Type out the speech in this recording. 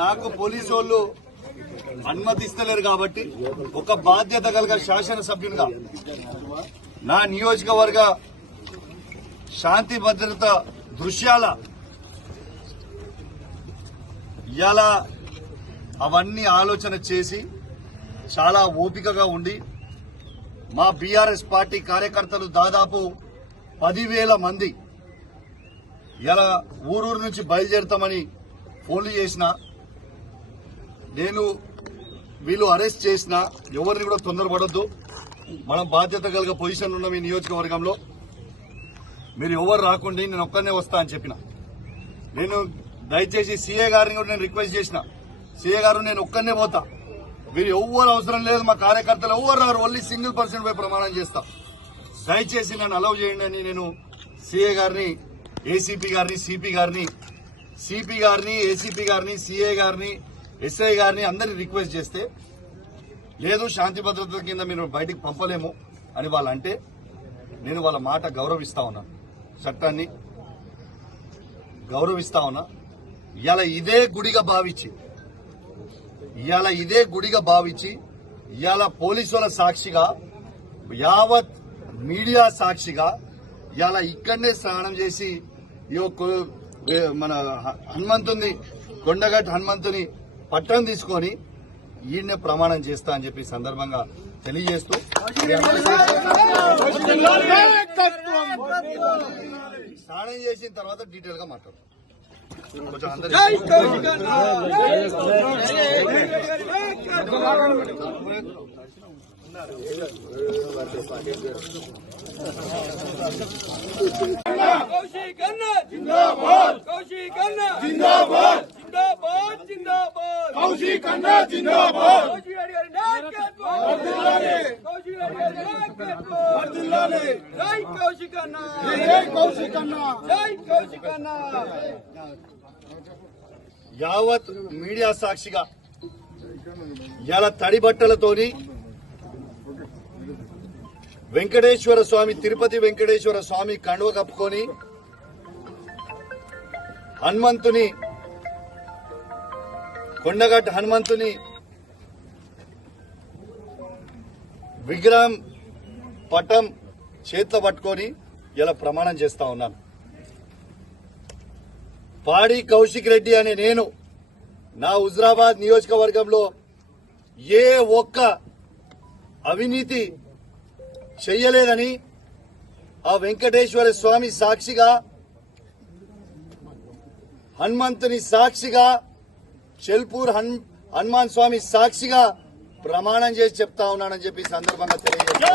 నాకు పోలీసు వాళ్ళు అనుమతిస్తలేరు కాబట్టి ఒక బాధ్యత కలిగిన శాసనసభ్యునిగా నా నియోజకవర్గ శాంతి భద్రత దృశ్యాల ఇవాళ అవన్నీ ఆలోచన చేసి చాలా ఓపికగా ఉండి మా బీఆర్ఎస్ పార్టీ కార్యకర్తలు దాదాపు 10,000 మంది ఇలా ఊరూరు నుంచి బయలుదేరుతామని ఫోన్లు చేసిన నేను వీళ్ళు అరెస్ట్ చేసిన ఎవరిని కూడా తొందరపడొద్దు. మనం బాధ్యత కలిగిన పొజిషన్ ఉన్న మీ నియోజకవర్గంలో మీరు ఎవరు రాకుండా నేను ఒక్కనే వస్తా అని చెప్పిన. నేను దయచేసి సీఏ గారిని కూడా నేను రిక్వెస్ట్ చేసిన, సీఏ గారు నేను ఒక్కనే పోతా, మీరు ఎవ్వరు అవసరం లేదు, మా కార్యకర్తలు ఎవ్వరు రారు, ఓన్లీ సింగిల్ పర్సన్ పై ప్రమాణం చేస్తా, దయచేసి నన్ను అలౌ చేయండి అని నేను సీఏ గారిని, ఏసీపీ గారిని, సిపి గారిని, ఏసీపీ గారిని, సీఏ గారిని, ఎస్ఐ గారిని అందరినీ రిక్వెస్ట్ చేస్తే లేదు శాంతి భద్రతల కింద మీరు బయటికి పంపలేము అని వాళ్ళు అంటే నేను వాళ్ళ మాట గౌరవిస్తా ఉన్నా, చట్టాన్ని గౌరవిస్తా ఉన్నా. ఇవాళ ఇదే గుడిగా భావించి ఇవాళ పోలీసుల సాక్షిగా యావత్ మీడియా సాక్షిగా ఇవాళ ఇక్కడనే స్నానం చేసి మన హనుమంతుని కొండగట్టు హనుమంతుని పట్టం తీసుకొని ఈయన్నే ప్రమాణం చేస్తా అని చెప్పి సందర్భంగా తెలియజేస్తూ స్నానం చేసిన తర్వాత డీటెయిల్ గా మాట్లాడతాం. కౌశిక్ అన్న జిందాబాద్, కౌశిక్ అన్న జిందాబాద్, జిందాబాద్ జిందాబాద్, కౌశిక్ అన్న జిందాబాద్, కౌశిక్ గారి నాయకత్వం వర్ధిల్లాలి, కౌశిక్ గారి నాయకత్వం వర్ధిల్లాలి, జై కౌశిక్ అన్న, జై కౌశిక్ అన్న, జై కౌశిక్ అన్న. యావత్ మీడియా సాక్షిగా ఇలా తడి బట్టలతోని వెంకటేశ్వర స్వామి, తిరుపతి వెంకటేశ్వర స్వామి కండువ కప్పుకొని హనుమంతుని, కొండగట్టు హనుమంతుని విగ్రహం పటం చేతిలో పట్టుకొని ఇలా ప్రమాణం చేస్తా ఉన్నాను. పాడి కౌశిక్ రెడ్డి అనే నేను నా హుజరాబాద్ నియోజకవర్గంలో ఏ ఒక్క అవినీతి చెయ్యలేదని ఆ వెంకటేశ్వర స్వామి సాక్షిగా, హనుమంతుని సాక్షిగా, చెల్పూర్ హనుమాన్ స్వామి సాక్షిగా ప్రమాణం చేసి చెప్తా ఉన్నానని చెప్పి సందర్భంగా తెలియజేస్తాను.